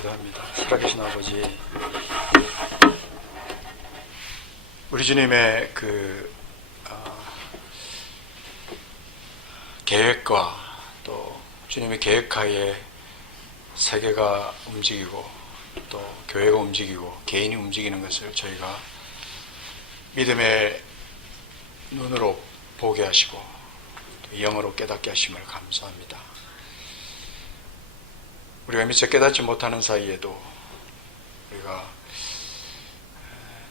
기도합니다. 살아계신 아버지, 우리 주님의 계획과 또 주님의 계획하에 세계가 움직이고 또 교회가 움직이고 개인이 움직이는 것을 저희가 믿음의 눈으로 보게 하시고 영으로 깨닫게 하심을 감사합니다. 우리가 미처 깨닫지 못하는 사이에도 우리가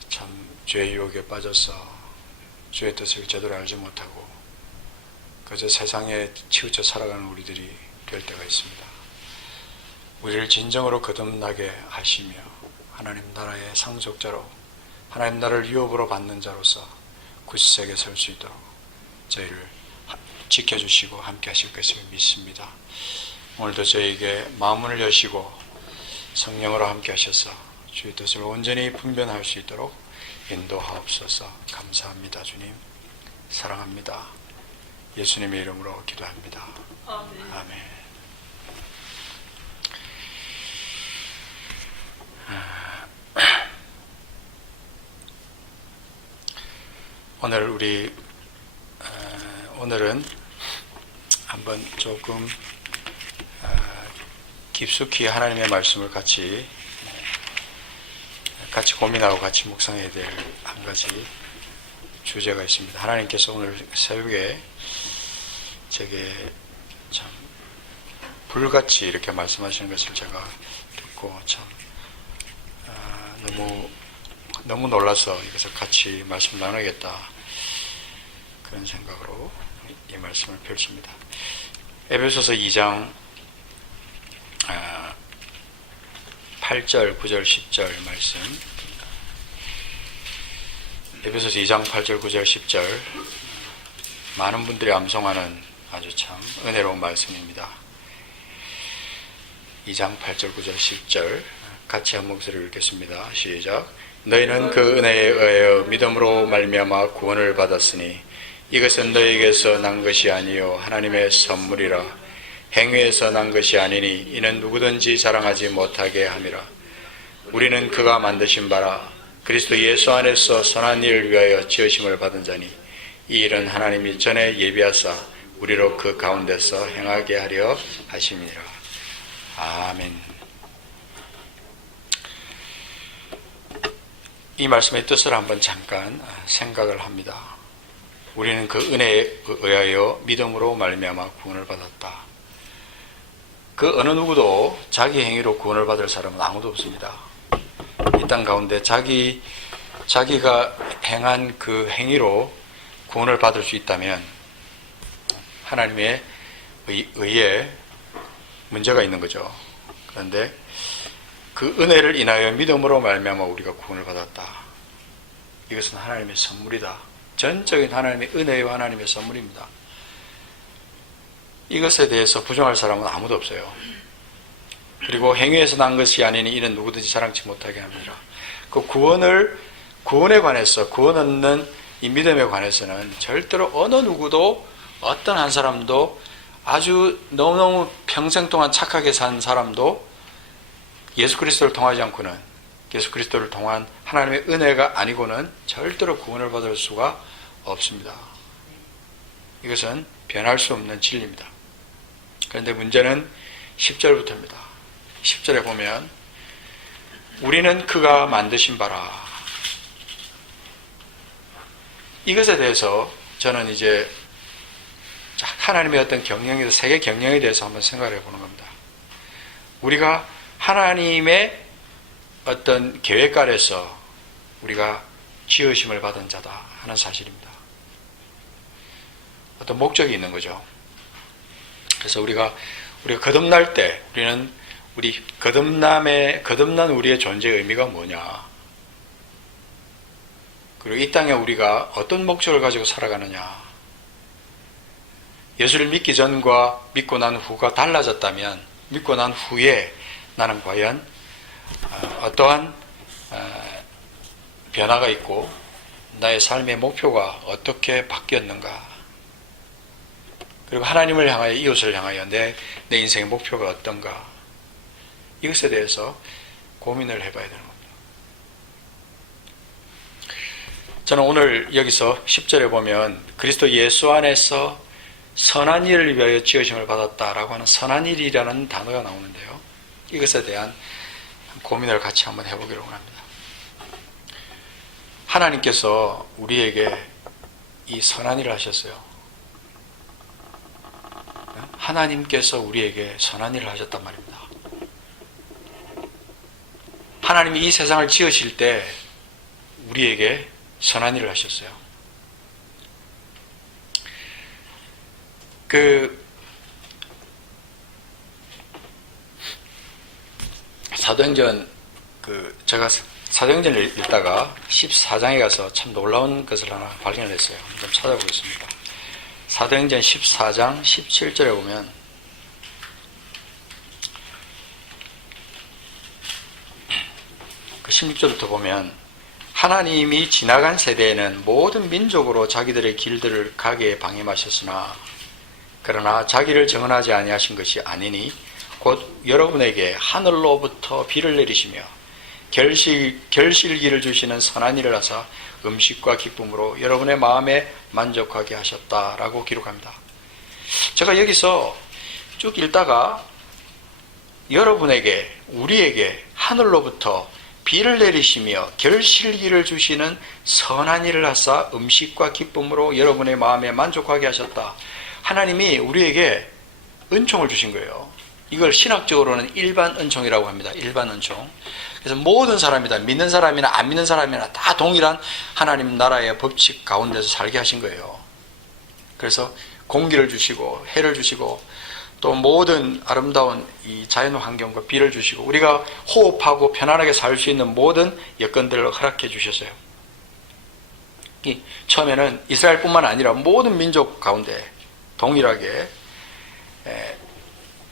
참 죄의 유혹에 빠져서 주의 뜻을 제대로 알지 못하고 그저 세상에 치우쳐 살아가는 우리들이 될 때가 있습니다. 우리를 진정으로 거듭나게 하시며 하나님 나라의 상속자로 하나님 나라를 유업으로 받는 자로서 굳세게 설 수 있도록 저희를 지켜주시고 함께 하실 것을 믿습니다. 오늘도 저희에게 마음을 여시고 성령으로 함께 하셔서 주의 뜻을 온전히 분별할 수 있도록 인도하옵소서. 감사합니다. 주님 사랑합니다. 예수님의 이름으로 기도합니다. 아멘. 오늘은 한번 조금 깊숙이 하나님의 말씀을 같이 고민하고 같이 묵상해야 될 한 가지 주제가 있습니다. 하나님께서 오늘 새벽에 제게 참 불같이 이렇게 말씀하시는 것을 제가 듣고 참 너무 놀라서 이것을 같이 말씀 나누겠다 그런 생각으로 이 말씀을 펼칩니다. 에베소서 2장 8절, 9절, 10절 말씀. 에베소서 2장 8절, 9절, 10절 많은 분들이 암송하는 아주 참 은혜로운 말씀입니다. 2장 8절, 9절, 10절 같이 한 목소리를 읽겠습니다. 시작. 너희는 그 은혜에 의하여 믿음으로 말미암아 구원을 받았으니 이것은 너희에게서 난 것이 아니요 하나님의 선물이라. 행위에서 난 것이 아니니 이는 누구든지 자랑하지 못하게 함이라. 우리는 그가 만드신 바라 그리스도 예수 안에서 선한 일을 위하여 지으심을 받은 자니 이 일은 하나님이 전에 예비하사 우리로 그 가운데서 행하게 하려 하심이라. 아멘. 이 말씀의 뜻을 한번 잠깐 생각을 합니다. 우리는 그 은혜에 의하여 믿음으로 말미암아 구원을 받았다. 그 어느 누구도 자기 행위로 구원을 받을 사람은 아무도 없습니다. 이 땅 가운데 자기가 행한 그 행위로 구원을 받을 수 있다면 하나님의 의에 문제가 있는 거죠. 그런데 그 은혜를 인하여 믿음으로 말미암아 우리가 구원을 받았다. 이것은 하나님의 선물이다. 전적인 하나님의 은혜와 하나님의 선물입니다. 이것에 대해서 부정할 사람은 아무도 없어요. 그리고 행위에서 난 것이 아니니 이는 누구든지 자랑치 못하게 합니다. 그 구원에 관해서, 구원 얻는 이 믿음에 관해서는 절대로 어느 누구도 어떤 한 사람도 아주 너무너무 평생 동안 착하게 산 사람도 예수 그리스도를 통하지 않고는, 예수 그리스도를 통한 하나님의 은혜가 아니고는 절대로 구원을 받을 수가 없습니다. 이것은 변할 수 없는 진리입니다. 그런데 문제는 10절부터입니다. 10절에 보면 우리는 그가 만드신 바라. 이것에 대해서 저는 이제 하나님의 어떤 경영에서 세계 경영에 대해서 한번 생각을 해보는 겁니다. 우리가 하나님의 어떤 계획 아래서 우리가 지으심을 받은 자다 하는 사실입니다. 어떤 목적이 있는 거죠. 그래서 우리가 거듭날 때 우리는 우리 거듭난 우리의 존재의 의미가 뭐냐, 그리고 이 땅에 우리가 어떤 목적을 가지고 살아가느냐, 예수를 믿기 전과 믿고 난 후가 달라졌다면 믿고 난 후에 나는 과연 어떠한 변화가 있고 나의 삶의 목표가 어떻게 바뀌었는가, 그리고 하나님을 향하여, 이웃을 향하여 내 인생의 목표가 어떤가, 이것에 대해서 고민을 해봐야 되는 겁니다. 저는 오늘 여기서 10절에 보면 그리스도 예수 안에서 선한 일을 위하여 지으심을 받았다라고 하는 선한 일이라는 단어가 나오는데요. 이것에 대한 고민을 같이 한번 해보기로 합니다. 하나님께서 우리에게 이 선한 일을 하셨어요. 하나님께서 우리에게 선한 일을 하셨단 말입니다. 하나님이 이 세상을 지으실 때 우리에게 선한 일을 하셨어요. 사도행전, 제가 사도행전을 읽다가 14장에 가서 참 놀라운 것을 하나 발견을 했어요. 좀 찾아보겠습니다. 사도행전 14장 17절에 보면 그 16절부터 보면 하나님이 지나간 세대에는 모든 민족으로 자기들의 길들을 가게 방임하셨으나 그러나 자기를 정언하지 아니하신 것이 아니니 곧 여러분에게 하늘로부터 비를 내리시며 결실기를 주시는 선한 일을 하사 음식과 기쁨으로 여러분의 마음에 만족하게 하셨다라고 기록합니다. 제가 여기서 쭉 읽다가 여러분에게, 우리에게 하늘로부터 비를 내리시며 결실기를 주시는 선한 일을 하사 음식과 기쁨으로 여러분의 마음에 만족하게 하셨다. 하나님이 우리에게 은총을 주신 거예요. 이걸 신학적으로는 일반 은총이라고 합니다. 일반 은총. 그래서 모든 사람이다, 믿는 사람이나 안 믿는 사람이나 다 동일한 하나님 나라의 법칙 가운데서 살게 하신 거예요. 그래서 공기를 주시고 해를 주시고 또 모든 아름다운 이 자연 환경과 비를 주시고 우리가 호흡하고 편안하게 살 수 있는 모든 여건들을 허락해 주셨어요. 처음에는 이스라엘뿐만 아니라 모든 민족 가운데 동일하게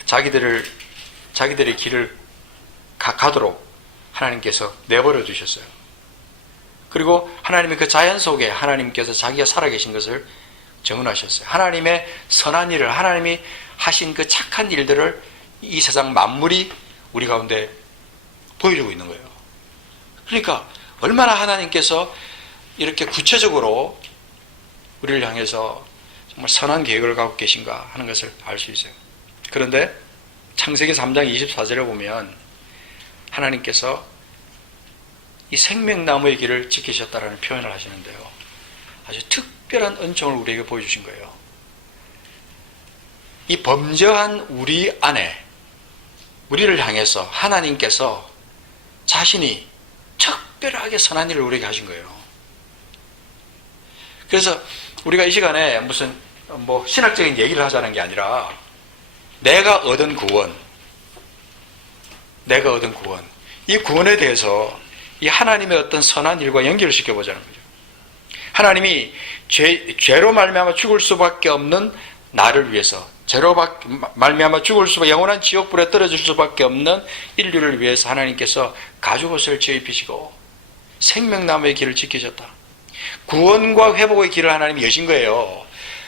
자기들의 길을 가도록 하나님께서 내버려 두셨어요. 그리고 하나님의 그 자연 속에 하나님께서 자기가 살아계신 것을 정언하셨어요. 하나님의 선한 일을, 하나님이 하신 그 착한 일들을 이 세상 만물이 우리 가운데 보여주고 있는 거예요. 그러니까 얼마나 하나님께서 이렇게 구체적으로 우리를 향해서 정말 선한 계획을 갖고 계신가 하는 것을 알 수 있어요. 그런데 창세기 3장 24절에 보면 하나님께서 이 생명나무의 길을 지키셨다라는 표현을 하시는데요. 아주 특별한 은총을 우리에게 보여주신 거예요. 이 범죄한 우리 안에 우리를 향해서 하나님께서 자신이 특별하게 선한 일을 우리에게 하신 거예요. 그래서 우리가 이 시간에 무슨 신학적인 얘기를 하자는 게 아니라 내가 얻은 구원, 이 구원에 대해서 이 하나님의 어떤 선한 일과 연결을 시켜보자는 거죠. 하나님이 죄로 말미암아 죽을 수밖에 없는 나를 위해서, 죄로 말미암아 죽을 수밖에, 영원한 지옥불에 떨어질 수밖에 없는 인류를 위해서 하나님께서 가죽옷을 지어 입히시고 생명나무의 길을 지키셨다. 구원과 회복의 길을 하나님이 여신 거예요.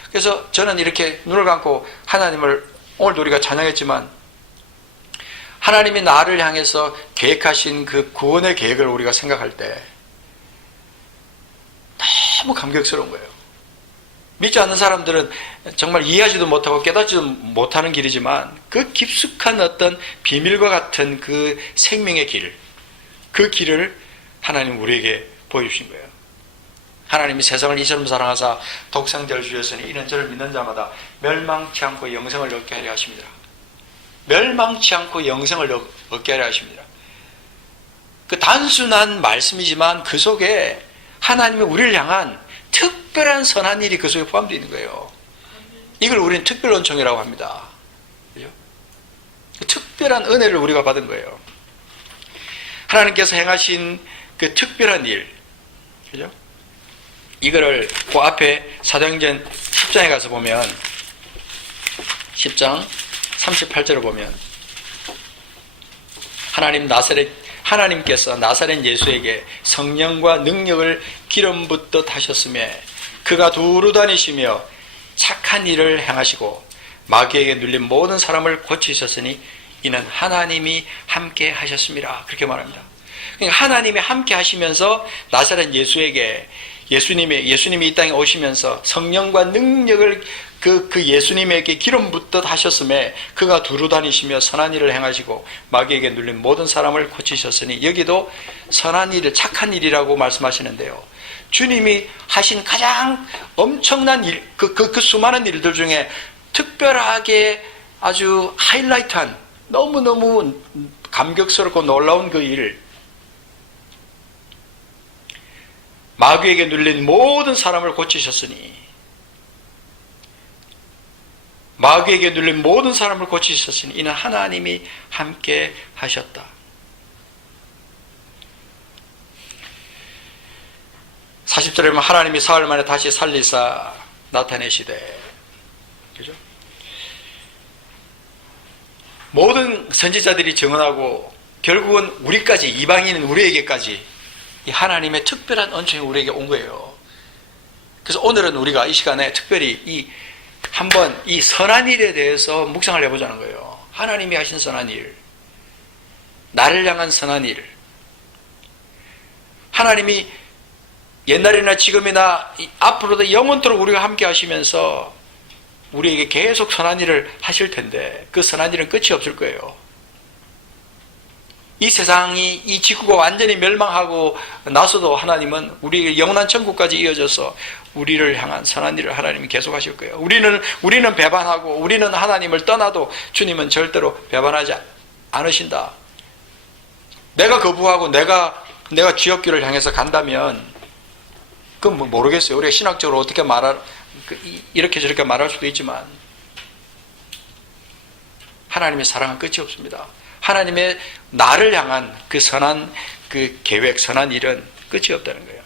그래서 저는 이렇게 눈을 감고 하나님을, 오늘도 우리가 찬양했지만 하나님이 나를 향해서 계획하신 그 구원의 계획을 우리가 생각할 때 너무 감격스러운 거예요. 믿지 않는 사람들은 정말 이해하지도 못하고 깨닫지도 못하는 길이지만 그 깊숙한 어떤 비밀과 같은 그 생명의 길, 그 길을 하나님 우리에게 보여주신 거예요. 하나님이 세상을 이처럼 사랑하사 독생자를 주셨으니 이는 저를 믿는 자마다 멸망치 않고 영생을 얻게 하려 하십니다. 멸망치 않고 영생을 얻게 하려 하십니다. 그 단순한 말씀이지만 그 속에 하나님이 우리를 향한 특별한 선한 일이 그 속에 포함되어 있는 거예요. 이걸 우리는 특별 은총이라고 합니다. 그죠? 특별한 은혜를 우리가 받은 거예요. 하나님께서 행하신 그 특별한 일, 그죠? 이거를 그 앞에 사도행전 10장에 가서 보면 10장 38절을 보면 하나님께서 나사렛 예수에게 성령과 능력을 기름 붓듯 하셨으며 그가 두루 다니시며 착한 일을 행하시고 마귀에게 눌린 모든 사람을 고치셨으니 이는 하나님이 함께 하셨습니다. 그렇게 말합니다. 그러니까 하나님이 함께 하시면서 나사렛 예수에게 예수님이 이 땅에 오시면서 성령과 능력을 그 예수님에게 기름 붓듯 하셨음에 그가 두루 다니시며 선한 일을 행하시고 마귀에게 눌린 모든 사람을 고치셨으니, 여기도 선한 일, 착한 일이라고 말씀하시는데요. 주님이 하신 가장 엄청난 일, 그 수많은 일들 중에 특별하게 아주 하이라이트한, 너무너무 감격스럽고 놀라운 그 일, 마귀에게 눌린 모든 사람을 고치셨으니, 마귀에게 눌린 모든 사람을 고치셨으니 이는 하나님이 함께 하셨다. 40절에 보면 하나님이 사흘 만에 다시 살리사 나타내시되, 그죠? 모든 선지자들이 증언하고 결국은 우리까지, 이방인은 우리에게까지 이 하나님의 특별한 은총이 우리에게 온 거예요. 그래서 오늘은 우리가 이 시간에 특별히 한번 이 선한 일에 대해서 묵상을 해보자는 거예요. 하나님이 하신 선한 일, 나를 향한 선한 일, 하나님이 옛날이나 지금이나 앞으로도 영원토록 우리가 함께 하시면서 우리에게 계속 선한 일을 하실 텐데, 그 선한 일은 끝이 없을 거예요. 이 세상이, 이 지구가 완전히 멸망하고 나서도 하나님은 우리의 영원한 천국까지 이어져서 우리를 향한 선한 일을 하나님이 계속 하실 거예요. 우리는 배반하고 우리는 하나님을 떠나도 주님은 절대로 배반하지 않으신다. 내가 거부하고 내가 지옥길을 향해서 간다면 그건 모르겠어요. 우리가 신학적으로 어떻게 이렇게 저렇게 말할 수도 있지만 하나님의 사랑은 끝이 없습니다. 하나님의 나를 향한 그 선한 그 계획, 선한 일은 끝이 없다는 거예요.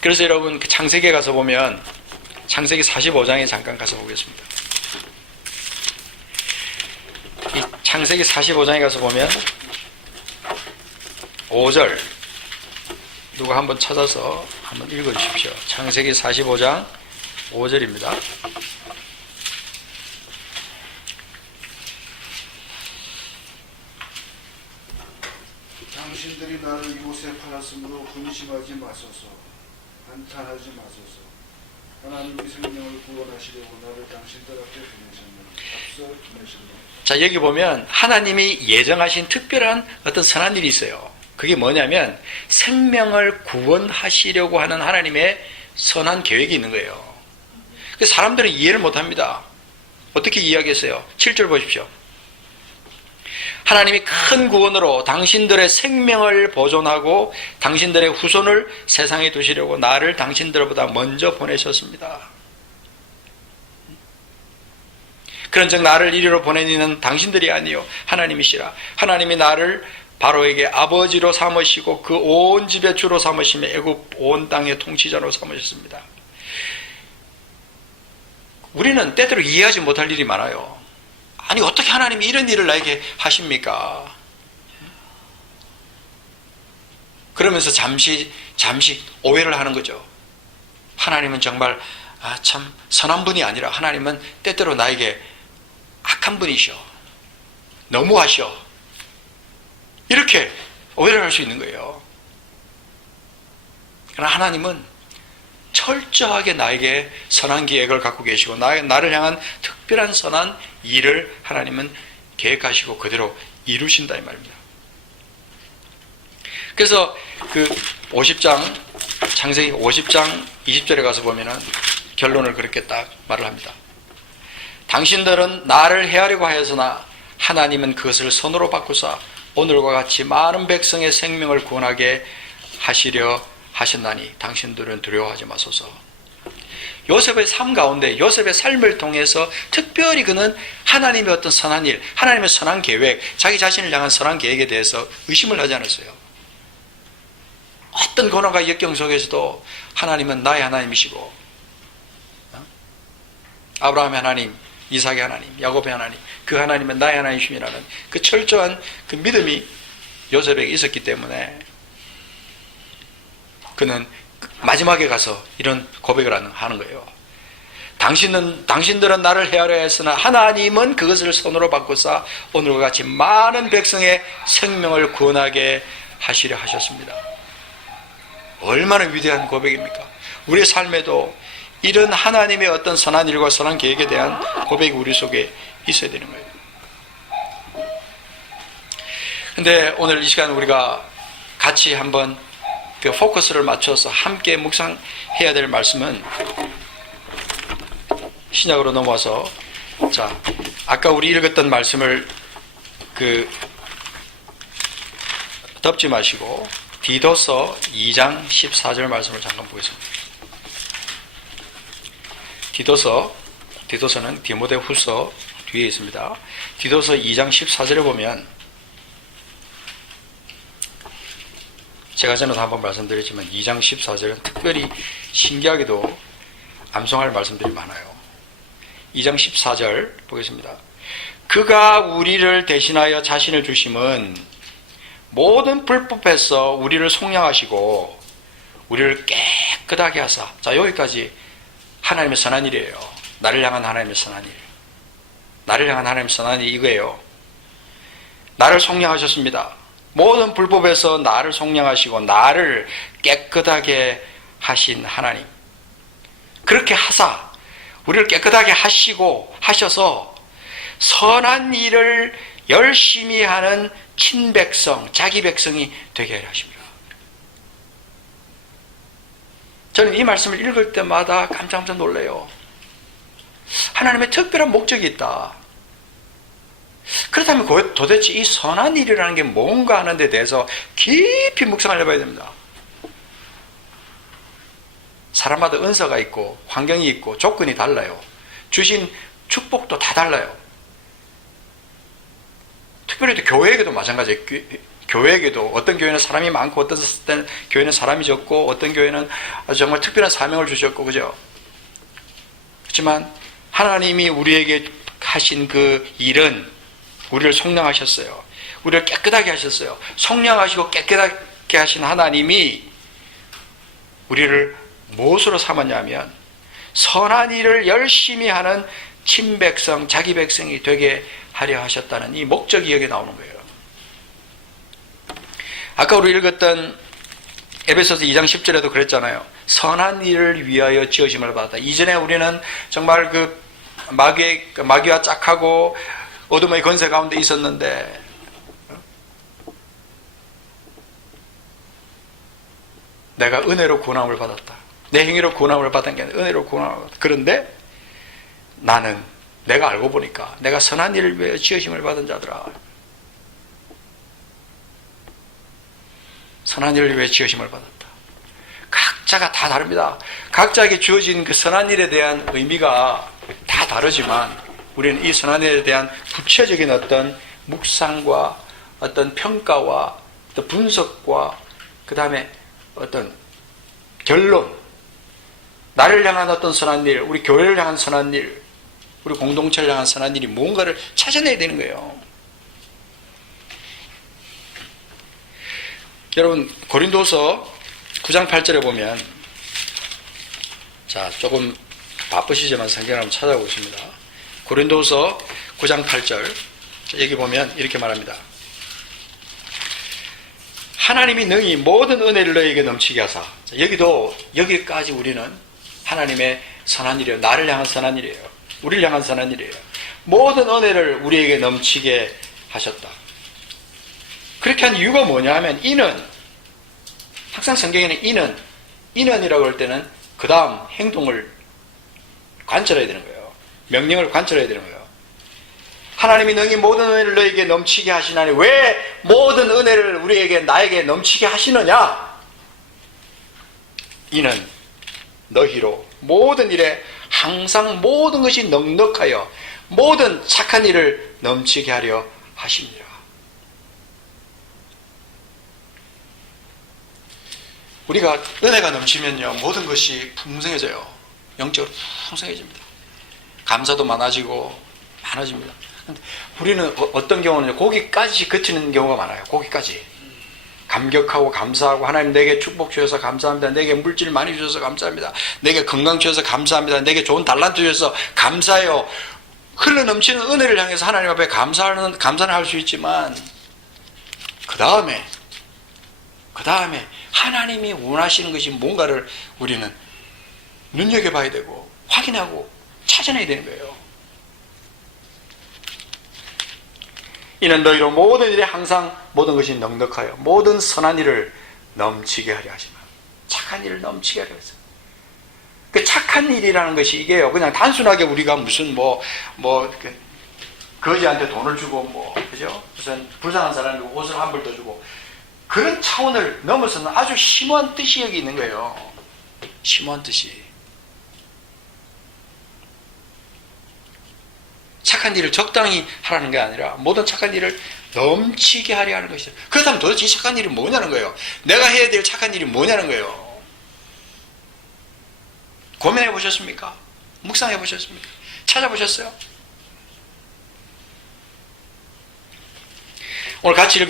그래서 여러분, 그 창세기에 가서 보면, 창세기 45장에 잠깐 가서 보겠습니다. 이 창세기 45장에 가서 보면 5절, 누가 한번 찾아서 한번 읽어주십시오. 창세기 45장 5절입니다. 당신들이 나를 이곳에 팔았으므로 근심하지 마소서, 한탄하지 마소서. 하나님이 생명을 구원하시려고 나를 당신들 앞에 보내셨느니 앞서 보내셨느니. 자, 여기 보면 하나님이 예정하신 특별한 어떤 선한 일이 있어요. 그게 뭐냐면 생명을 구원하시려고 하는 하나님의 선한 계획이 있는 거예요. 사람들은 이해를 못합니다. 어떻게 이해하겠어요? 7절 보십시오. 하나님이 큰 구원으로 당신들의 생명을 보존하고 당신들의 후손을 세상에 두시려고 나를 당신들보다 먼저 보내셨습니다. 그런즉 나를 이리로 보낸 이는 당신들이 아니요 하나님이시라. 하나님이 나를 바로에게 아버지로 삼으시고 그 온 집의 주로 삼으시며 애굽 온 땅의 통치자로 삼으셨습니다. 우리는 때때로 이해하지 못할 일이 많아요. 아니, 어떻게 하나님이 이런 일을 나에게 하십니까? 그러면서 잠시 오해를 하는 거죠. 하나님은 정말 참 선한 분이 아니라 하나님은 때때로 나에게 악한 분이셔, 너무하셔, 이렇게 오해를 할 수 있는 거예요. 그러나 하나님은 철저하게 나에게 선한 계획을 갖고 계시고 나를 향한 특별한 선한 일을 하나님은 계획하시고 그대로 이루신다 이 말입니다. 그래서 그 50장, 창세기 50장 20절에 가서 보면은 결론을 그렇게 딱 말을 합니다. 당신들은 나를 해하려고 하였으나 하나님은 그것을 선으로 바꾸사 오늘과 같이 많은 백성의 생명을 구원하게 하시려 하셨나니 당신들은 두려워하지 마소서. 요셉의 삶 가운데, 요셉의 삶을 통해서 특별히 그는 하나님의 어떤 선한 일, 하나님의 선한 계획, 자기 자신을 향한 선한 계획에 대해서 의심을 하지 않았어요. 어떤 고난과 역경 속에서도 하나님은 나의 하나님이시고, 아브라함의 하나님, 이삭의 하나님, 야곱의 하나님, 그 하나님은 나의 하나님이시라는 그 철저한 그 믿음이 요셉에게 있었기 때문에 그는 마지막에 가서 이런 고백을 하는 거예요. 당신들은 나를 헤아려 했으나 하나님은 그것을 손으로 바꾸사 오늘과 같이 많은 백성의 생명을 구원하게 하시려 하셨습니다. 얼마나 위대한 고백입니까? 우리의 삶에도 이런 하나님의 어떤 선한 일과 선한 계획에 대한 고백이 우리 속에 있어야 되는 거예요. 근데 오늘 이 시간 우리가 같이 한번 그 포커스를 맞춰서 함께 묵상해야 될 말씀은 신약으로 넘어와서, 자, 아까 우리 읽었던 말씀을 덮지 마시고 디도서 2장 14절 말씀을 잠깐 보겠습니다. 디도서는 디모데후서 뒤에 있습니다. 디도서 2장 14절에 보면, 제가 전에도 한번 말씀드렸지만 2장 14절은 특별히 신기하게도 암송할 말씀들이 많아요. 2장 14절 보겠습니다. 그가 우리를 대신하여 자신을 주심은 모든 불법에서 우리를 속량하시고 우리를 깨끗하게 하사. 자, 여기까지 하나님의 선한 일이에요. 나를 향한 하나님의 선한 일. 나를 향한 하나님의 선한 일이 이거예요. 나를 속량하셨습니다. 모든 불법에서 나를 속량하시고 나를 깨끗하게 하신 하나님. 그렇게 하사 우리를 깨끗하게 하셔서 선한 일을 열심히 하는 친백성, 자기 백성이 되게 하십니다. 저는 이 말씀을 읽을 때마다 깜짝 놀라요. 하나님의 특별한 목적이 있다. 그렇다면 도대체 이 선한 일이라는 게 뭔가 하는 데 대해서 깊이 묵상을 해봐야 됩니다. 사람마다 은사가 있고 환경이 있고 조건이 달라요. 주신 축복도 다 달라요. 특별히 교회에게도 마찬가지예요. 교회에게도 어떤 교회는 사람이 많고 어떤 교회는 사람이 적고 어떤 교회는 정말 특별한 사명을 주셨고, 그죠? 그렇지만 하나님이 우리에게 하신 그 일은 우리를 속량하셨어요. 우리를 깨끗하게 하셨어요. 속량하시고 깨끗하게 하신 하나님이 우리를 무엇으로 삼았냐면 선한 일을 열심히 하는 친백성, 자기 백성이 되게 하려 하셨다는 이 목적이 여기 나오는 거예요. 아까 우리 읽었던 에베소서 2장 10절에도 그랬잖아요. 선한 일을 위하여 지으심을 받았다. 이전에 우리는 정말 그 마귀와 짝하고 어둠의 권세 가운데 있었는데 내가 은혜로 구원함을 받았다. 내 행위로 구원함을 받은 게 아니라 은혜로 구원함을 받았다. 그런데 나는 내가 알고 보니까 내가 선한 일을 위해 지으심을 받은 자들아. 선한 일을 위해 지으심을 받았다. 각자가 다 다릅니다. 각자에게 주어진 그 선한 일에 대한 의미가 다 다르지만 우리는 이 선한 일에 대한 구체적인 어떤 묵상과 어떤 평가와 어떤 분석과 그 다음에 어떤 결론, 나를 향한 어떤 선한 일, 우리 교회를 향한 선한 일, 우리 공동체를 향한 선한 일이 무언가를 찾아내야 되는 거예요. 여러분, 고린도서 9장 8절에 보면, 자, 조금 바쁘시지만 성경을 한번 찾아보겠습니다. 고린도서 9장 8절, 여기 보면 이렇게 말합니다. 하나님이 능히 모든 은혜를 너에게 넘치게 하사. 자, 여기까지 우리는 하나님의 선한 일이에요. 나를 향한 선한 일이에요. 우리를 향한 선한 일이에요. 모든 은혜를 우리에게 넘치게 하셨다. 그렇게 한 이유가 뭐냐 하면 이는, 항상 성경에는 이는이라고 할 때는 그 다음 행동을 관찰해야 되는 거예요. 명령을 관찰해야 되는 거예요. 하나님이 능히 모든 은혜를 너에게 넘치게 하시나니 왜 모든 은혜를 우리에게 나에게 넘치게 하시느냐? 이는 너희로 모든 일에 항상 모든 것이 넉넉하여 모든 착한 일을 넘치게 하려 하십니다. 우리가 은혜가 넘치면요 모든 것이 풍성해져요. 영적으로 풍성해집니다. 감사도 많아집니다. 근데 우리는 어떤 경우는 거기까지 그치는 경우가 많아요. 거기까지 감격하고 감사하고 하나님 내게 축복 주셔서 감사합니다. 내게 물질 많이 주셔서 감사합니다. 내게 건강 주셔서 감사합니다. 내게 좋은 달란트 주셔서 감사해요. 흘러넘치는 은혜를 향해서 하나님 앞에 감사는 할 수 있지만 그 다음에 하나님이 원하시는 것이 뭔가를 우리는 눈여겨봐야 되고 확인하고 찾아내야 되는 거예요. 이는 너희로 모든 일에 항상 모든 것이 넉넉하여 모든 선한 일을 넘치게 하려 하시나. 착한 일을 넘치게 하려 했어요. 그 착한 일이라는 것이 이게요, 그냥 단순하게 우리가 무슨 거지한테 돈을 주고 그죠? 무슨 불쌍한 사람이 옷을 한 벌 더 주고 그런 차원을 넘어서는 아주 심오한 뜻이 여기 있는 거예요. 심오한 뜻이. 착한 일을 적당히 하라는 게 아니라 모든 착한 일을 넘치게 하려 하는 것이죠. 그렇다면 도대체 이 착한 일이 뭐냐는 거예요. 내가 해야 될 착한 일이 뭐냐는 거예요. 고민해 보셨습니까? 묵상해 보셨습니까? 찾아보셨어요? 오늘 같이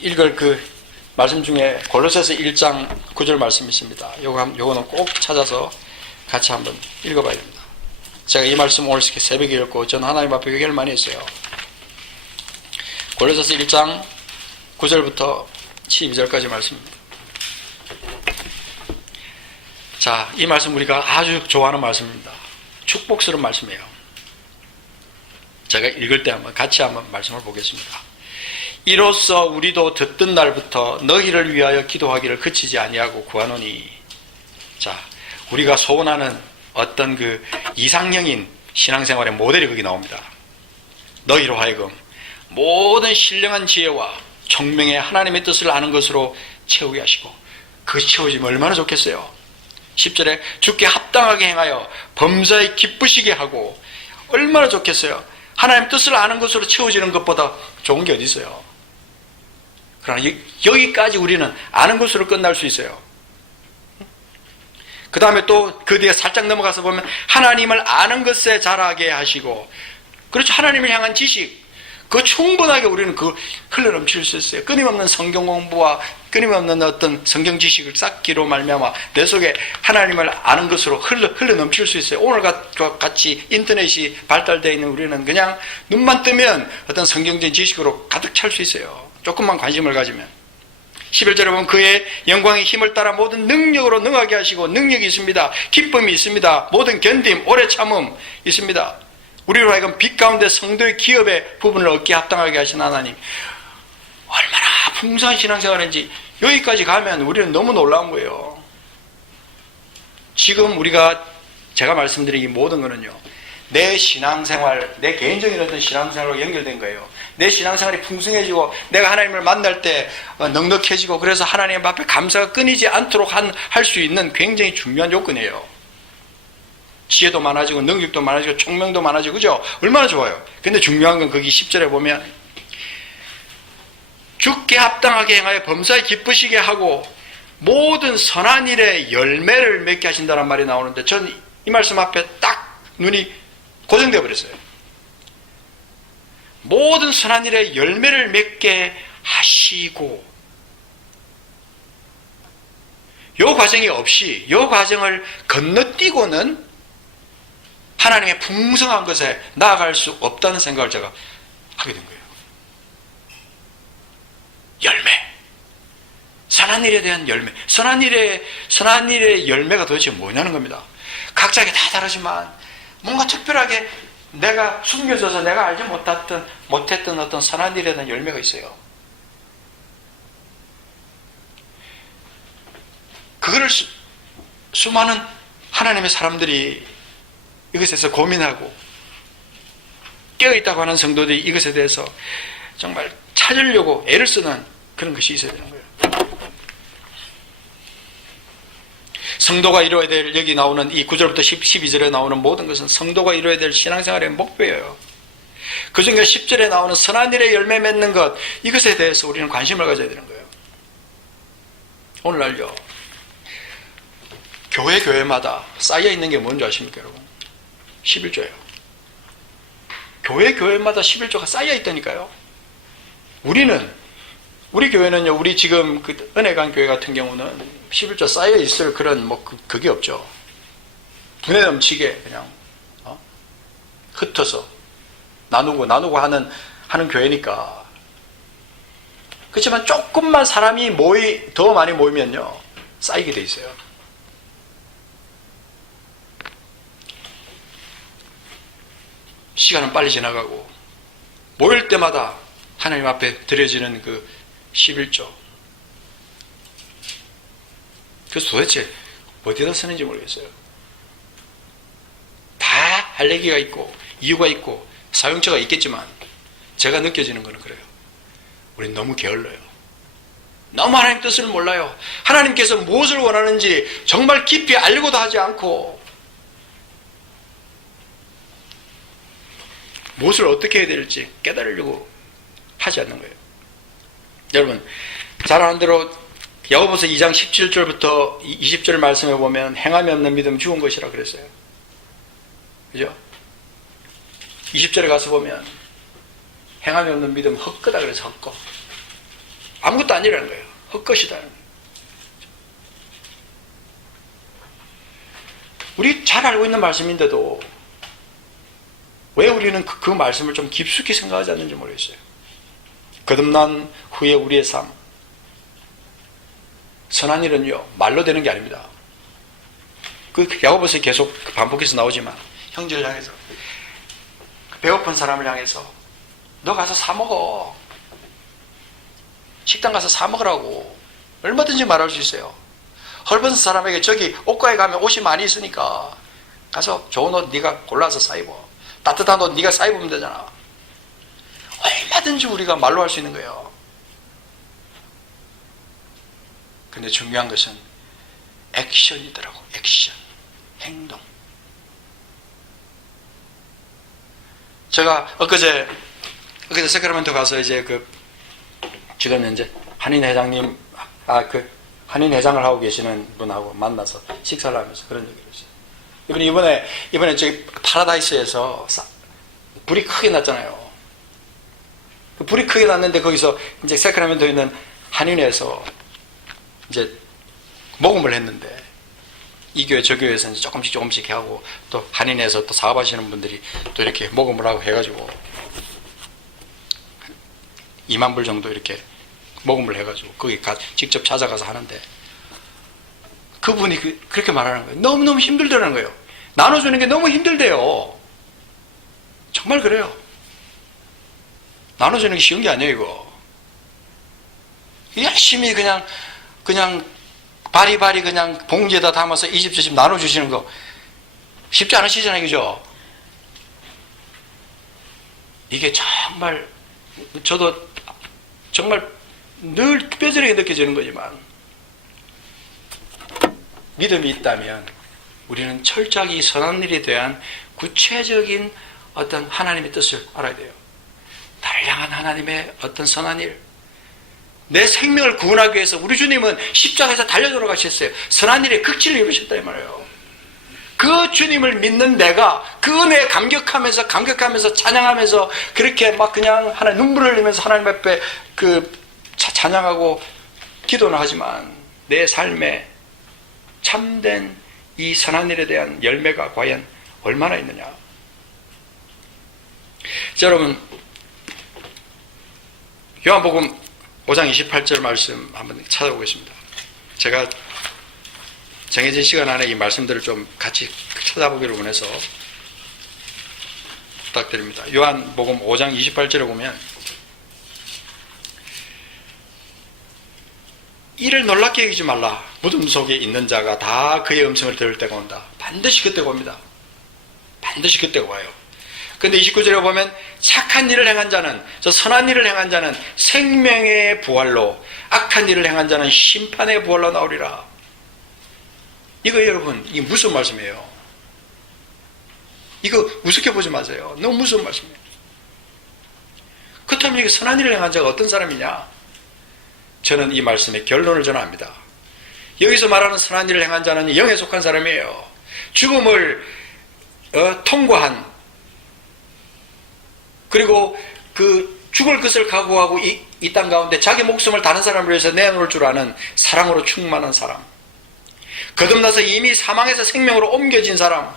읽을 그 말씀 중에 골로새서 1장 9절 말씀이 있습니다. 요거는 꼭 찾아서 같이 한번 읽어봐야 됩니다. 제가 이 말씀 오늘 새벽에 읽고 저는 하나님 앞에 회개를 많이 했어요. 골로새서 1장 9절부터 12절까지 말씀입니다. 자, 이 말씀 우리가 아주 좋아하는 말씀입니다. 축복스러운 말씀이에요. 제가 읽을 때 같이 한번 말씀을 보겠습니다. 이로써 우리도 듣던 날부터 너희를 위하여 기도하기를 그치지 아니하고 구하노니. 자, 우리가 소원하는 어떤 그 이상형인 신앙생활의 모델이 거기 나옵니다. 너희로 하여금 모든 신령한 지혜와 총명의 하나님의 뜻을 아는 것으로 채우게 하시고, 그것이 채워지면 얼마나 좋겠어요. 10절에 주께 합당하게 행하여 범사에 기쁘시게 하고, 얼마나 좋겠어요. 하나님 뜻을 아는 것으로 채워지는 것보다 좋은 게 어디 있어요. 그러나 여기까지 우리는 아는 것으로 끝날 수 있어요. 그 다음에 또 그 뒤에 살짝 넘어가서 보면 하나님을 아는 것에 자라게 하시고, 그렇죠. 하나님을 향한 지식, 그 충분하게 우리는 그 흘러넘칠 수 있어요. 끊임없는 성경 공부와 끊임없는 어떤 성경 지식을 쌓기로 말미암아 내 속에 하나님을 아는 것으로 흘러넘칠 수 있어요. 오늘 같이 인터넷이 발달되어 있는 우리는 그냥 눈만 뜨면 어떤 성경적인 지식으로 가득 찰 수 있어요. 조금만 관심을 가지면. 11절에 보면 그의 영광의 힘을 따라 모든 능력으로 능하게 하시고, 능력이 있습니다. 기쁨이 있습니다. 모든 견딤, 오래 참음 있습니다. 우리로 하여금 빛 가운데 성도의 기업의 부분을 얻기에 합당하게 하신 하나님, 얼마나 풍성한 신앙생활인지 여기까지 가면 우리는 너무 놀라운 거예요. 지금 제가 말씀드린 이 모든 거는요, 내 신앙생활, 내 개인적인 어떤 신앙생활로 연결된 거예요. 내 신앙생활이 풍성해지고 내가 하나님을 만날 때 넉넉해지고, 그래서 하나님 앞에 감사가 끊이지 않도록 할 수 있는 굉장히 중요한 요건이에요. 지혜도 많아지고 능력도 많아지고 총명도 많아지고, 그죠? 얼마나 좋아요. 근데 중요한 건 거기 10절에 보면 주께 합당하게 행하여 범사에 기쁘시게 하고 모든 선한 일에 열매를 맺게 하신다는 말이 나오는데, 전 이 말씀 앞에 딱 눈이 고정되어 버렸어요. 모든 선한 일에 열매를 맺게 하시고, 요 과정이 없이, 요 과정을 건너뛰고는 하나님의 풍성한 것에 나아갈 수 없다는 생각을 제가 하게 된 거예요. 열매. 선한 일에 대한 열매. 선한 일의 열매가 도대체 뭐냐는 겁니다. 각자에게 다 다르지만 뭔가 특별하게 내가 숨겨져서 내가 알지 못했던 어떤 선한 일에 대한 열매가 있어요. 그거를 수많은 하나님의 사람들이 이것에 대해서 고민하고 깨어있다고 하는 성도들이 이것에 대해서 정말 찾으려고 애를 쓰는 그런 것이 있어야 되는 거예요. 성도가 이루어야 될, 여기 나오는 이 9절부터 12절에 나오는 모든 것은 성도가 이루어야 될 신앙생활의 목표예요. 그 중에 10절에 나오는 선한 일에 열매 맺는 것, 이것에 대해서 우리는 관심을 가져야 되는 거예요. 오늘날요, 교회마다 쌓여있는 게 뭔지 아십니까, 여러분? 11조예요. 교회마다 11조가 쌓여있다니까요. 우리는 우리 교회는요, 우리 지금 그 은혜강 교회 같은 경우는 11조 쌓여 있을 그런 그게 없죠. 분에 넘치게 그냥 흩어서 나누고 하는 교회니까. 그렇지만 조금만 사람이 더 많이 모이면요, 쌓이게 돼 있어요. 시간은 빨리 지나가고 모일 때마다 하나님 앞에 드려지는 그 11조, 그래서 도대체 어디다 쓰는지 모르겠어요. 다 할 얘기가 있고 이유가 있고 사용처가 있겠지만 제가 느껴지는 것은 그래요. 우린 너무 게을러요. 너무 하나님 뜻을 몰라요. 하나님께서 무엇을 원하는지 정말 깊이 알고도 하지 않고 무엇을 어떻게 해야 될지 깨달으려고 하지 않는 거예요. 여러분, 잘 아는 대로 야고보서 2장 17절부터 20절 말씀에 보면 행함이 없는 믿음 죽은 것이라 그랬어요. 그죠? 20절에 가서 보면 행함이 없는 믿음 헛거다 그래서 헛거. 아무것도 아니라는 거예요. 헛것이다. 우리 잘 알고 있는 말씀인데도 왜 우리는 그 말씀을 좀 깊숙이 생각하지 않는지 모르겠어요. 거듭난 후에 우리의 삶, 선한 일은요 말로 되는 게 아닙니다. 그 야고보서에 계속 반복해서 나오지만 형제를 향해서, 배고픈 사람을 향해서 너 가서 사 먹어, 식당 가서 사 먹으라고 얼마든지 말할 수 있어요. 헐벗은 사람에게 저기 옷가게 가면 옷이 많이 있으니까 가서 좋은 옷 네가 골라서 사 입어, 따뜻한 옷 네가 사 입으면 되잖아. 얼마든지 우리가 말로 할 수 있는 거예요. 근데 중요한 것은 액션이더라고. 액션, 행동. 제가 엊그제 세크라멘토 가서 이제 지금 이제 한인 회장님, 한인 회장을 하고 계시는 분하고 만나서 식사를 하면서 그런 얘기를 했어요. 이번에 저기 파라다이스에서 불이 크게 났잖아요. 불이 크게 났는데 거기서 이제 세크라멘토에 있는 한인회에서 이제 모금을 했는데, 이 교회 저 교회에서 이제 조금씩 하고 또 한인회에서 또 사업하시는 분들이 또 이렇게 모금을 하고 해가지고 2만 불 정도 이렇게 모금을 해가지고 거기 직접 찾아가서 하는데, 그분이 그렇게 말하는 거예요. 너무너무 힘들다는 거예요. 나눠주는 게 너무 힘들대요. 정말 그래요. 나눠주는 게 쉬운 게 아니에요, 이거. 열심히 그냥 바리바리 그냥 봉지에다 담아서 이 집 저 집 나눠주시는 거 쉽지 않으시잖아요, 그죠? 이게 정말, 저도 정말 늘 뼈저리게 느껴지는 거지만, 믿음이 있다면 우리는 철저하게 이 선한 일에 대한 구체적인 어떤 하나님의 뜻을 알아야 돼요. 나를 향한 하나님의 어떤 선한 일, 내 생명을 구원하기 위해서 우리 주님은 십자가에서 달려 돌아가셨어요. 선한 일에 극치를 이루셨다 이 말이에요. 그 주님을 믿는 내가 그 은혜에 감격하면서 찬양하면서 그렇게 막 그냥 하나님 눈물을 흘리면서 하나님 앞에 찬양하고 기도는 하지만 내 삶에 참된 이 선한 일에 대한 열매가 과연 얼마나 있느냐. 자, 여러분, 요한복음 5장 28절 말씀 한번 찾아보겠습니다. 제가 정해진 시간 안에 이 말씀들을 좀 같이 찾아보기를 원해서 부탁드립니다. 요한복음 5장 28절에 보면, 이를 놀랍게 여기지 말라. 무덤 속에 있는 자가 다 그의 음성을 들을 때가 온다. 반드시 그때가 옵니다. 반드시 그때가 와요. 근데 29절에 보면 착한 일을 행한 자는, 저 선한 일을 행한 자는 생명의 부활로, 악한 일을 행한 자는 심판의 부활로 나오리라. 이거 여러분, 이게 무슨 말씀이에요? 이거 우습게 보지 마세요. 너무 무서운 말씀이에요. 그렇다면 이게 선한 일을 행한 자가 어떤 사람이냐? 저는 이 말씀의 결론을 저는 압니다. 여기서 말하는 선한 일을 행한 자는 영에 속한 사람이에요. 죽음을 통과한, 그리고 그 죽을 것을 각오하고 이 땅 가운데 자기 목숨을 다른 사람을 위해서 내놓을 줄 아는 사랑으로 충만한 사람, 거듭나서 이미 사망에서 생명으로 옮겨진 사람,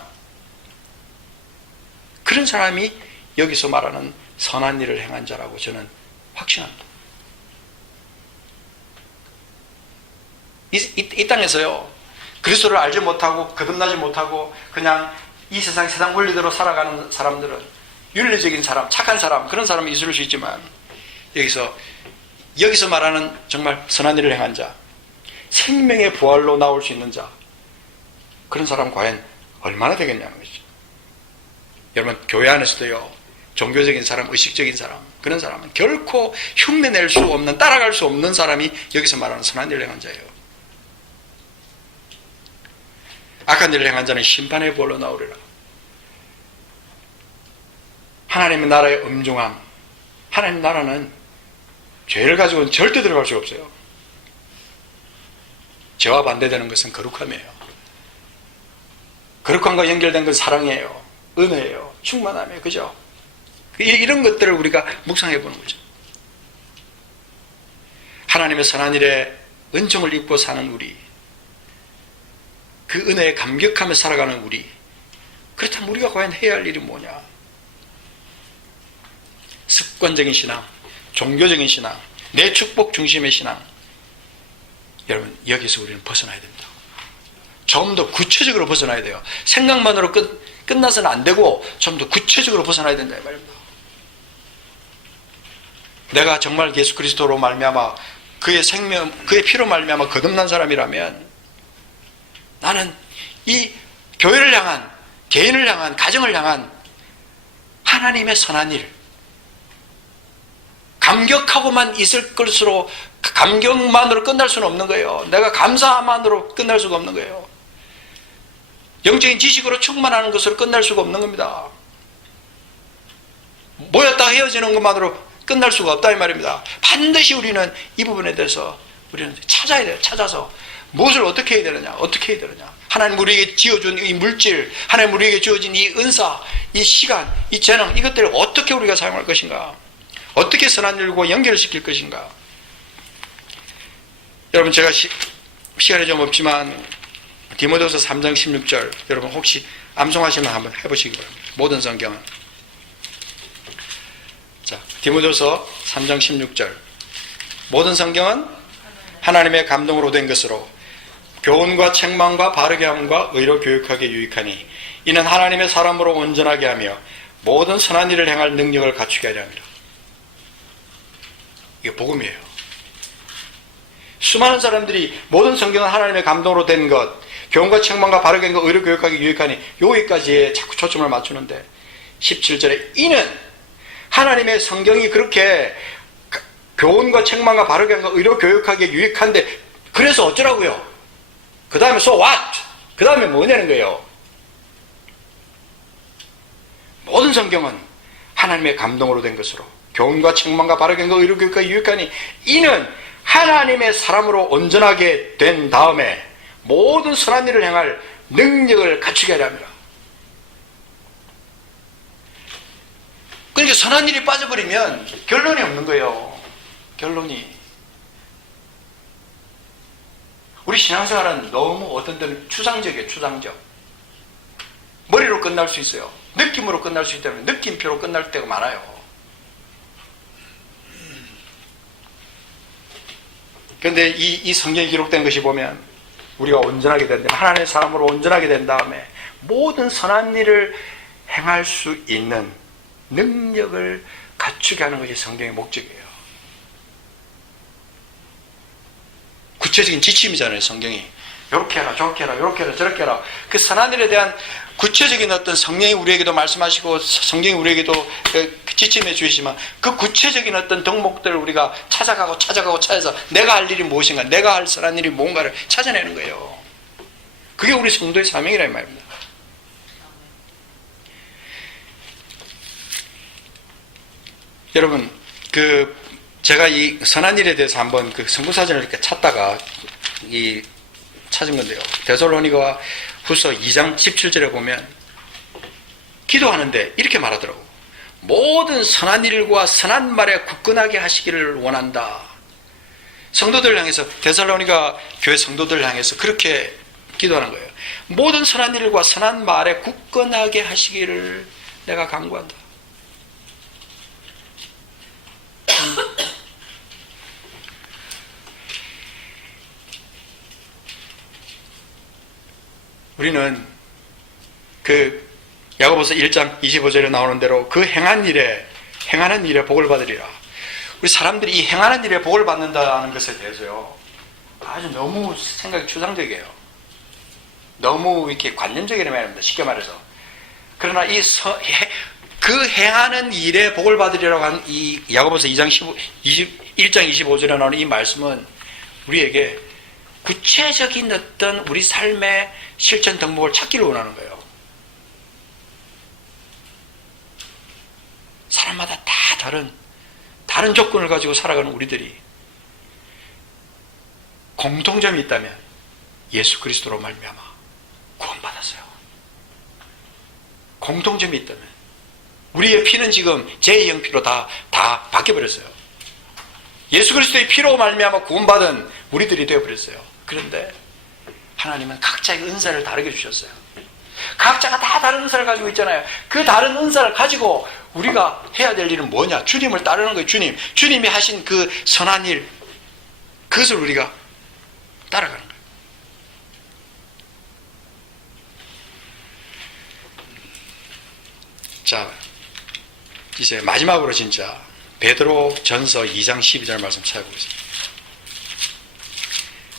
그런 사람이 여기서 말하는 선한 일을 행한 자라고 저는 확신합니다. 이 땅에서요, 그리스도를 알지 못하고 거듭나지 못하고 그냥 이 세상 원리대로 살아가는 사람들은, 윤리적인 사람, 착한 사람, 그런 사람이 있을 수 있지만, 여기서 말하는 정말 선한 일을 행한 자, 생명의 부활로 나올 수 있는 자, 그런 사람 과연 얼마나 되겠냐는 거죠. 여러분, 교회 안에서도요, 종교적인 사람, 의식적인 사람, 그런 사람은 결코 흉내낼 수 없는, 따라갈 수 없는 사람이 여기서 말하는 선한 일을 행한 자예요. 악한 일을 행한 자는 심판의 벌로 나오리라. 하나님의 나라의 엄중함, 하나님 나라는 죄를 가지고는 절대 들어갈 수 없어요. 죄와 반대되는 것은 거룩함이에요. 거룩함과 연결된 건 사랑이에요, 은혜예요, 충만함이에요. 그죠? 이런 것들을 우리가 묵상해 보는 거죠. 하나님의 선한 일에 은총을 입고 사는 우리, 그 은혜에 감격하며 살아가는 우리, 그렇다면 우리가 과연 해야 할 일이 뭐냐? 습관적인 신앙, 종교적인 신앙, 내 축복 중심의 신앙, 여러분, 여기서 우리는 벗어나야 됩니다. 좀 더 구체적으로 벗어나야 돼요. 생각만으로 끝나서는 안 되고 좀 더 구체적으로 벗어나야 된다 이 말입니다. 내가 정말 예수 그리스도로 말미암아 그의 생명, 그의 피로 말미암아 거듭난 사람이라면 나는 이 교회를 향한, 개인을 향한, 가정을 향한 하나님의 선한 일, 감격하고만 있을 것으로, 감격만으로 끝날 수는 없는 거예요. 내가 감사만으로 끝날 수가 없는 거예요. 영적인 지식으로 충만하는 것으로 끝날 수가 없는 겁니다. 모였다 헤어지는 것만으로 끝날 수가 없다 이 말입니다. 반드시 우리는 이 부분에 대해서 우리는 찾아야 돼요. 찾아서 무엇을 어떻게 해야 되느냐, 어떻게 해야 되느냐. 하나님 우리에게 지어준 이 물질, 하나님 우리에게 주어진 이 은사, 이 시간, 이 재능, 이것들을 어떻게 우리가 사용할 것인가, 어떻게 선한 일과 연결시킬 것인가. 여러분, 제가 시간이 좀 없지만 디모데후서 3장 16절 여러분 혹시 암송하시면 한번 해보시기 바랍니다. 모든 성경은. 자, 디모데후서 3장 16절. 모든 성경은 하나님의 감동으로 된 것으로 교훈과 책망과 바르게 함과 의로 교육하게 유익하니 이는 하나님의 사람으로 온전하게 하며 모든 선한 일을 행할 능력을 갖추게 하려 합니다. 이게 복음이에요. 수많은 사람들이 모든 성경은 하나님의 감동으로 된 것, 교훈과 책망과 바르게 함과 의로 교육하게 유익하니 여기까지에 자꾸 초점을 맞추는데 17절에 이는 하나님의 성경이 그렇게 교훈과 책망과 바르게 함과 의로 교육하게 유익한데 그래서 어쩌라고요? 그 다음에 so what? 그 다음에 뭐냐는 거예요. 모든 성경은 하나님의 감동으로 된 것으로 교훈과 책망과 바르게 함과 의로 교육하게 유익하니 이는 하나님의 사람으로 온전하게 된 다음에 모든 선한 일을 행할 능력을 갖추게 하려 합니다. 그러니까 선한 일이 빠져버리면 결론이 없는 거예요. 결론이. 우리 신앙생활은 너무 어떤 때는 추상적이에요. 추상적. 머리로 끝날 수 있어요. 느낌으로 끝날 수 있기 때문에 느낌표로 끝날 때가 많아요. 그런데 이 성경에 기록된 것이 보면 우리가 온전하게 된다면, 하나님의 사람으로 온전하게 된 다음에 모든 선한 일을 행할 수 있는 능력을 갖추게 하는 것이 성경의 목적이에요. 구체적인 지침이잖아요, 성경이. 이렇게 해라, 저렇게 해라, 이렇게 해라, 저렇게 해라. 그 선한 일에 대한 구체적인 어떤 성령이 우리에게도 말씀하시고 성경이 우리에게도 지침해 주시지만 그 구체적인 어떤 덕목들을 우리가 찾아서 내가 할 일이 무엇인가, 내가 할 선한 일이 뭔가를 찾아내는 거예요. 그게 우리 성도의 사명이란 말입니다. 여러분, 제가 이 선한 일에 대해서 한번 그 성구사전을 이렇게 찾다가 찾은 건데요. 데살로니가 후서 2장 17절에 보면 기도하는데 이렇게 말하더라고. 모든 선한 일과 선한 말에 굳건하게 하시기를 원한다. 성도들 향해서, 데살로니가 교회 성도들 향해서 그렇게 기도하는 거예요. 모든 선한 일과 선한 말에 굳건하게 하시기를 내가 간구한다. 우리는 그 야고보서 1장 25절에 나오는 대로 그 행하는 일에 복을 받으리라. 우리 사람들이 이 행하는 일에 복을 받는다는 것에 대해서요, 아주 너무 생각이 추상적이에요. 너무 이렇게 관념적이라 말입니다. 쉽게 말해서. 그러나 그 행하는 일에 복을 받으리라고 한 이 야고보서 1장 25절에 나오는 이 말씀은 우리에게 구체적인 어떤 우리 삶의 실천 덕목을 찾기를 원하는 거예요. 사람마다 다 다른 조건을 가지고 살아가는 우리들이 공통점이 있다면 예수 그리스도로 말미암아 구원받았어요. 공통점이 있다면 우리의 피는 지금 제2형 피로 다 바뀌어버렸어요. 예수 그리스도의 피로 말미암아 구원받은 우리들이 되어버렸어요. 그런데 하나님은 각자의 은사를 다르게 주셨어요. 각자가 다 다른 은사를 가지고 있잖아요. 그 다른 은사를 가지고 우리가 해야 될 일은 뭐냐? 주님을 따르는 거예요. 주님이 하신 그 선한 일, 그것을 우리가 따라가는 거예요. 자, 이제 마지막으로 진짜 베드로 전서 2장 12절 말씀 찾아보겠습니다.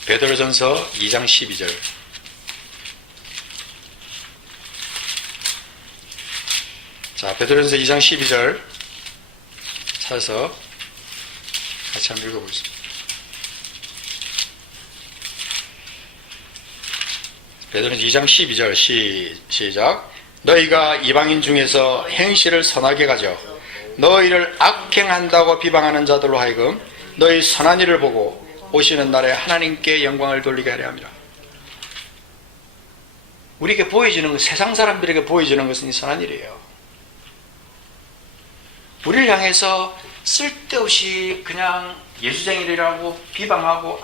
베드로 전서 2장 12절. 자, 베드로전서 2장 12절 찾아서 같이 한번 읽어보겠습니다. 베드로전서 2장 12절 시작. 너희가 이방인 중에서 행실을 선하게 가져 너희를 악행한다고 비방하는 자들로 하여금 너희 선한 일을 보고 오시는 날에 하나님께 영광을 돌리게 하려 함이라. 우리에게 보여지는 것, 세상 사람들에게 보여지는 것은 이 선한 일이에요. 우리를 향해서 쓸데없이 그냥 예수쟁이라고 비방하고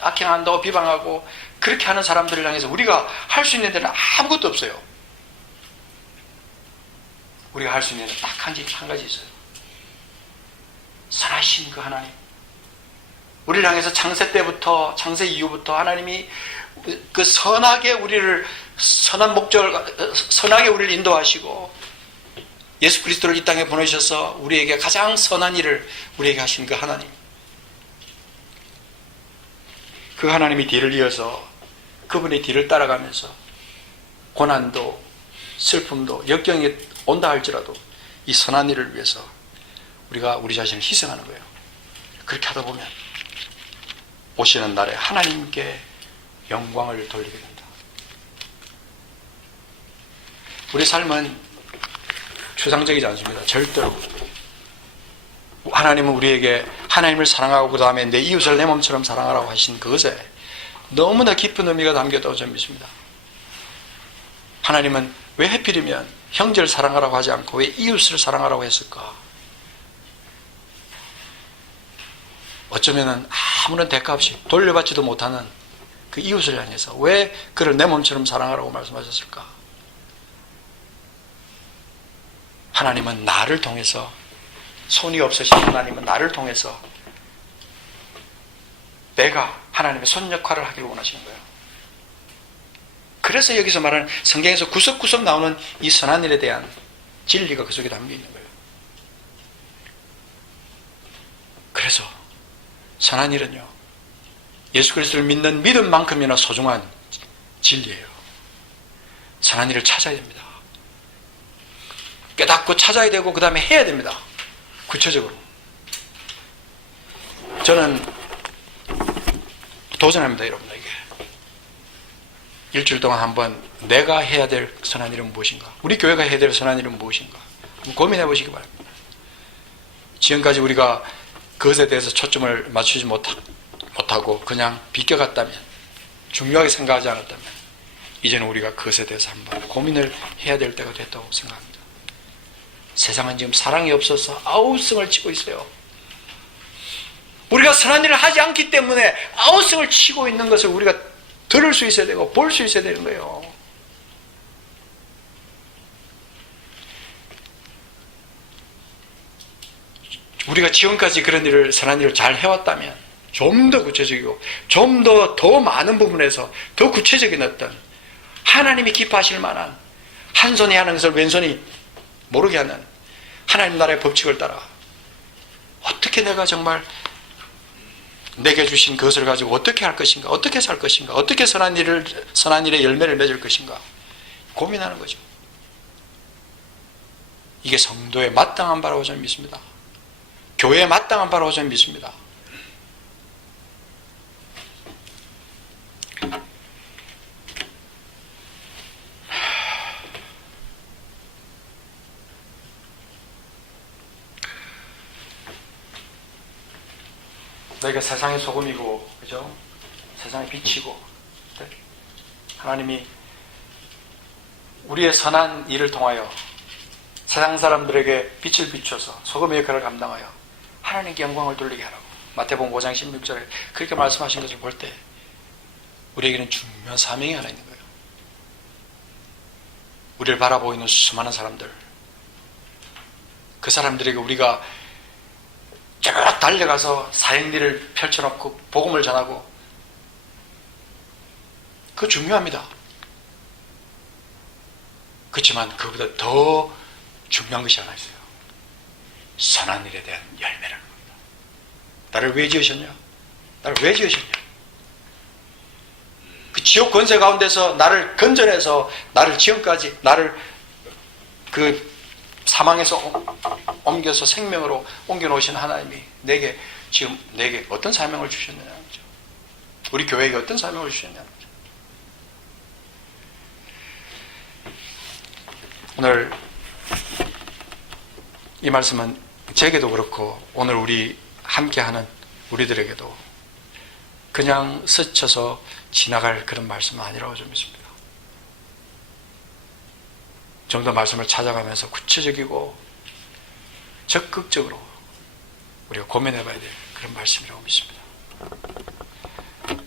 악행한다고 비방하고 그렇게 하는 사람들을 향해서 우리가 할 수 있는 데는 아무것도 없어요. 우리가 할 수 있는 데는 딱 한 가지 있어요. 선하신 그 하나님. 우리를 향해서 창세 때부터, 창세 이후부터 하나님이 그 선하게 우리를, 선한 목적을, 선하게 우리를 인도하시고 예수 그리스도를 이 땅에 보내셔서 우리에게 가장 선한 일을 우리에게 하신 그 하나님. 그 하나님이 뒤를 이어서 그분의 뒤를 따라가면서 고난도 슬픔도 역경이 온다 할지라도 이 선한 일을 위해서 우리가 우리 자신을 희생하는 거예요. 그렇게 하다 보면 오시는 날에 하나님께 영광을 돌리게 됩니다. 우리 삶은 추상적이지 않습니다. 절대로. 하나님은 우리에게 하나님을 사랑하고 그 다음에 내 이웃을 내 몸처럼 사랑하라고 하신 그것에 너무나 깊은 의미가 담겼다고 저는 믿습니다. 하나님은 왜 하필이면 형제를 사랑하라고 하지 않고 왜 이웃을 사랑하라고 했을까? 어쩌면 아무런 대가 없이 돌려받지도 못하는 그 이웃을 향해서 왜 그를 내 몸처럼 사랑하라고 말씀하셨을까? 하나님은 나를 통해서, 손이 없으신 하나님은 나를 통해서 내가 하나님의 손 역할을 하기를 원하시는 거예요. 그래서 여기서 말하는 성경에서 구석구석 나오는 이 선한 일에 대한 진리가 그 속에 담겨 있는 거예요. 그래서 선한 일은요, 예수 그리스도를 믿는 믿음만큼이나 소중한 진리예요. 선한 일을 찾아야 됩니다. 깨닫고 찾아야 되고 그 다음에 해야 됩니다. 구체적으로. 저는 도전합니다, 여러분에게. 일주일 동안 한번 내가 해야 될 선한 일은 무엇인가? 우리 교회가 해야 될 선한 일은 무엇인가? 한번 고민해 보시기 바랍니다. 지금까지 우리가 그것에 대해서 초점을 맞추지 못하고 그냥 비껴갔다면, 중요하게 생각하지 않았다면 이제는 우리가 그것에 대해서 한번 고민을 해야 될 때가 됐다고 생각합니다. 세상은 지금 사랑이 없어서 아우성을 치고 있어요. 우리가 선한 일을 하지 않기 때문에 아우성을 치고 있는 것을 우리가 들을 수 있어야 되고 볼 수 있어야 되는 거예요. 우리가 지금까지 그런 일을, 선한 일을 잘 해왔다면 좀 더 구체적이고 좀 더 많은 부분에서 더 구체적인 어떤 하나님이 기뻐하실 만한, 한 손이 하는 것을 왼손이 모르게 하는 하나님 나라의 법칙을 따라 어떻게 내가 정말 내게 주신 그것을 가지고 어떻게 할 것인가, 어떻게 살 것인가, 어떻게 선한 일의 열매를 맺을 것인가 고민하는 거죠. 이게 성도의 마땅한 바라고 저는 믿습니다. 교회의 마땅한 바라고 저는 믿습니다. 너희가 세상의 소금이고, 그죠? 세상의 빛이고, 하나님이 우리의 선한 일을 통하여 세상 사람들에게 빛을 비춰서 소금의 역할을 감당하여 하나님께 영광을 돌리게 하라고 마태복음 5장 16절에 그렇게 말씀하신 것을 볼 때 우리에게는 중요한 사명이 하나 있는 거예요. 우리를 바라보고 있는 수많은 사람들, 그 사람들에게 우리가 쭉 달려가서 사행리를 펼쳐놓고 복음을 전하고, 그거 중요합니다. 그렇지만 그보다 더 중요한 것이 하나 있어요. 선한 일에 대한 열매라는 겁니다. 나를 왜 지으셨냐? 나를 왜 지으셨냐? 그 지옥 권세 가운데서 나를 건져내서 나를 지금까지 나를 그 사망에서 옮겨서 생명으로 옮겨놓으신 하나님이 내게 지금 내게 어떤 사명을 주셨느냐는 거죠. 우리 교회에게 어떤 사명을 주셨냐는 거죠. 오늘 이 말씀은 제게도 그렇고 오늘 우리 함께하는 우리들에게도 그냥 스쳐서 지나갈 그런 말씀은 아니라고 좀 믿습니다. 좀 더 말씀을 찾아가면서 구체적이고 적극적으로 우리가 고민해 봐야 될 그런 말씀이라고 믿습니다.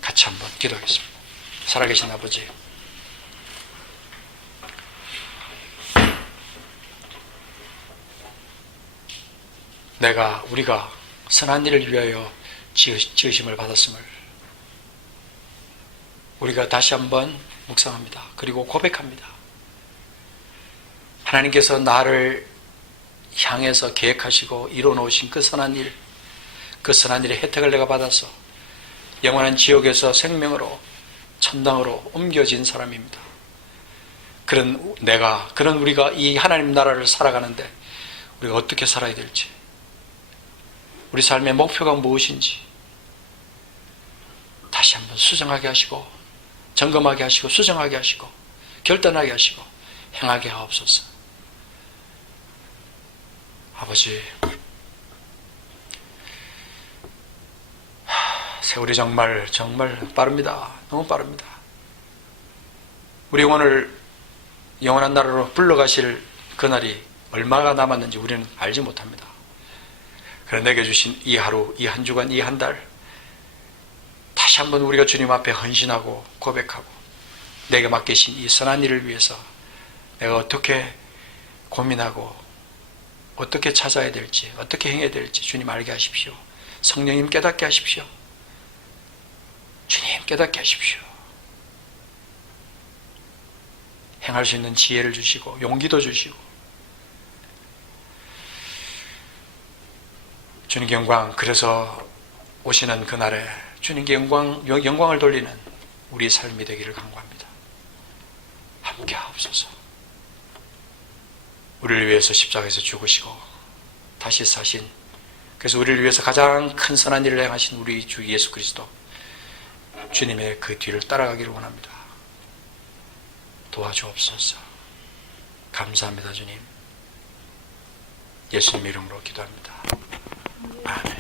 같이 한번 기도하겠습니다. 살아계신 아버지, 우리가 선한 일을 위하여 지으심을 받았음을 우리가 다시 한번 묵상합니다. 그리고 고백합니다. 하나님께서 나를 향해서 계획하시고 이뤄놓으신 그 선한 일, 그 선한 일의 혜택을 내가 받아서 영원한 지옥에서 생명으로 천당으로 옮겨진 사람입니다. 그런 우리가 이 하나님 나라를 살아가는데 우리가 어떻게 살아야 될지, 우리 삶의 목표가 무엇인지 다시 한번 수정하게 하시고, 점검하게 하시고, 수정하게 하시고, 결단하게 하시고, 행하게 하옵소서. 아버지, 세월이 정말 빠릅니다. 너무 빠릅니다. 우리 오늘 영원한 나라로 불러가실 그날이 얼마가 남았는지 우리는 알지 못합니다. 그래 내게 주신 이 하루, 이 한 주간, 이 한 달 다시 한번 우리가 주님 앞에 헌신하고 고백하고 내게 맡기신 이 선한 일을 위해서 내가 어떻게 고민하고 어떻게 찾아야 될지, 어떻게 행해야 될지 주님 알게 하십시오. 성령님 깨닫게 하십시오. 주님 깨닫게 하십시오. 행할 수 있는 지혜를 주시고 용기도 주시고 주님께 영광, 그래서 오시는 그날에 주님께 영광을 돌리는 우리의 삶이 되기를 간구합니다. 함께 하옵소서. 우리를 위해서 십자가에서 죽으시고 다시 사신, 그래서 우리를 위해서 가장 큰 선한 일을 행하신 우리 주 예수 그리스도, 주님의 그 뒤를 따라가기를 원합니다. 도와주옵소서. 감사합니다. 주님, 예수님 이름으로 기도합니다. 아멘.